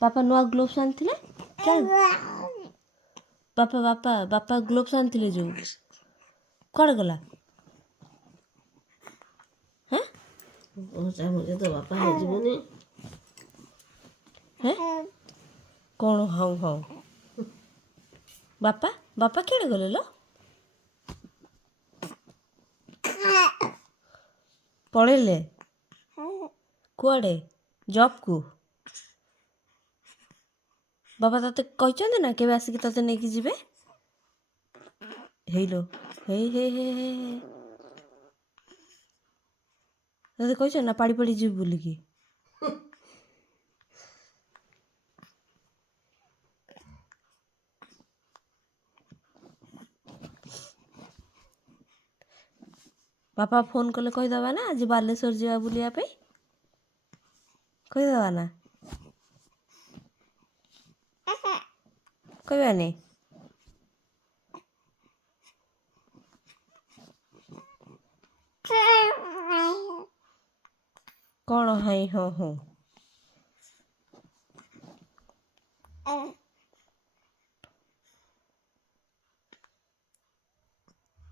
ବାପା ନୂଆ ଗ୍ଲୋଭ୍ସ ଆଣିଥିଲେ ବାପା ବାପା ବାପା ଗ୍ଲୋଭ୍ସ ଆଣିଥିଲେ ଯେଉଁ କୁଆଡ଼େ ଗଲା? ହେଁ ଚାହୁଁଛ ତ ବାପା ହେଇଯିବନି। ହେଁ କ'ଣ ହଉ ହଉ ବାପା ବାପା କେଡ଼େ ଗଲେ ଲୋ? ପଳେଇଲେ କୁଆଡ଼େ? ଜବ୍କୁ? ବାବା ତତେ କହିଛନ୍ତି ନା କେବେ ଆସିକି ତତେ ନେଇକି ଯିବେ? ହେଇଲୋ ହେଇ ହେଇ ହେଇ ହେଇ ତତେ କହିଛନ୍ତି ନା ପାଡ଼ି ପାଡ଼ି ଯିବୁ ବୋଲିକି? ବାପା ଫୋନ୍ କଲେ କହିଦେବା ନା ଆଜି ବାଲେଶ୍ୱର ଯିବା ବୁଲିବା ପାଇଁ? କହିଦେବା ନା? କହିବାନି? କ'ଣ ହାଇ ହଁ ହଁ